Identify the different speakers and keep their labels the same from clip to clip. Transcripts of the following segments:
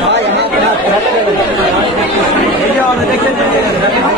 Speaker 1: हाँ यहाँ यहाँ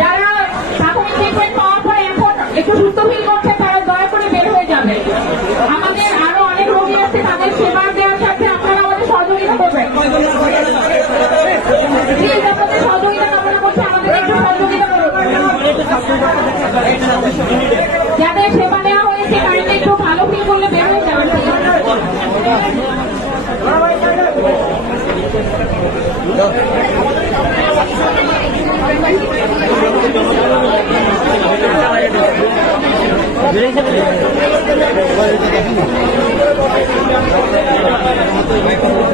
Speaker 1: যারা প্রাথমিক ট্রিটমেন্ট পাওয়ার পর এখন একটু সুস্থ ফিল করছেন তারা দয়া করে বের হয়ে যাবে। আমাদের অনেক রোগী আছে তাদের সেবা দেওয়ার সাথে আপনারা আমাদের সহযোগিতা করবেন। যাদের সেবা দেওয়া হয়েছে তারা একটু ভালো ফিল করলে বের হয়ে যাবেন। Thank you. Gracias.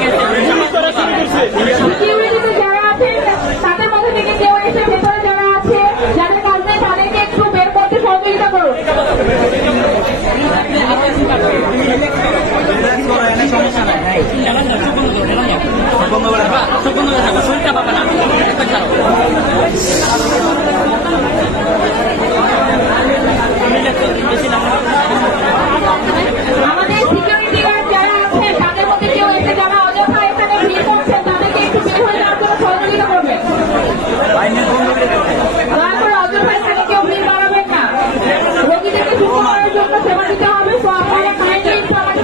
Speaker 1: সেবা দিতে হবে তো আপনারা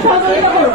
Speaker 1: সহযোগিতা করুন